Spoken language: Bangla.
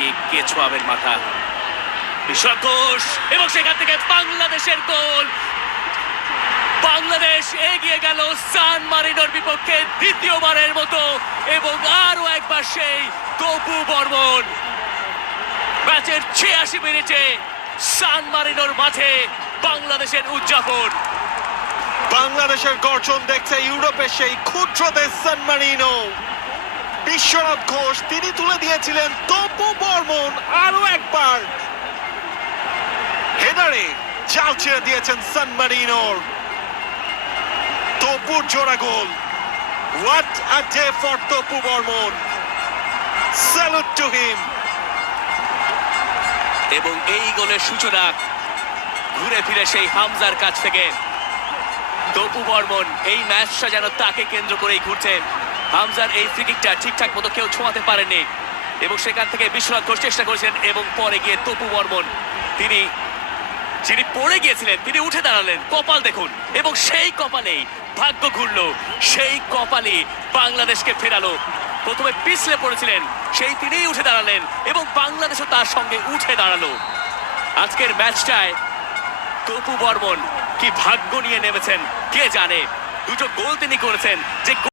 কি কে ছোঁয়াবেন মাথা, বিশ্বনাথ ঘোষ, এবং সেখান থেকে বাংলাদেশের গোল। বাংলাদেশ এগিয়ে গেল সান মারিনোর বিপক্ষে দ্বিতীয়বারের মতো, এবং আরো একবার সেই তপু বর্মন। ম্যাচের ৮৬ মিনিটে সান মারিনোর মাঠে বাংলাদেশের উদযাপন। বাংলাদেশের গর্জন দেখছে ইউরোপের সেই ক্ষুদ্র দেশ সান মারিনো। বিশ্বনাথ ঘোষ তিনি তুলে দিয়েছিলেন, তপু বর্মন আরো একবার হেডারে জাল ছেড়ে দিয়েছেন সান মারিনোর। তপুর জোড়া গোল। What a day for Tapu Barman, salute to him. এবং এই গোলের সূচনা ঘুরে ফিরে সেই হামজার কাছ থেকে। তপু বর্মন, এই ম্যাচটা যেন তাকে কেন্দ্র করেই ঘুরছে। হামজার এই ফ্রিকিকটা ঠিকঠাক মতো কেউ ছোঁয়াতে পারেনি, এবং সেখান থেকে বিশ্বনাথ ঘোষ চেষ্টা করেছেন, এবং পরে গিয়ে তপু বর্মন যিনি পড়ে গিয়েছিলেন তিনি উঠে দাঁড়ালেন। কপাল দেখুন, এবং সেই কপালেই ভাগ্য ঘুরলো, সেই কপালই বাংলাদেশকে ফেরালো। প্রথমে পিছলে পড়েছিলেন, সেই তিনিই উঠে দাঁড়ালেন, এবং বাংলাদেশও তার সঙ্গে উঠে দাঁড়ালো। আজকের ম্যাচটায় তপু বর্মন কি ভাগ্য নিয়ে নেমেছেন কে জানে। দুটো গোল তিনি করেছেন, যে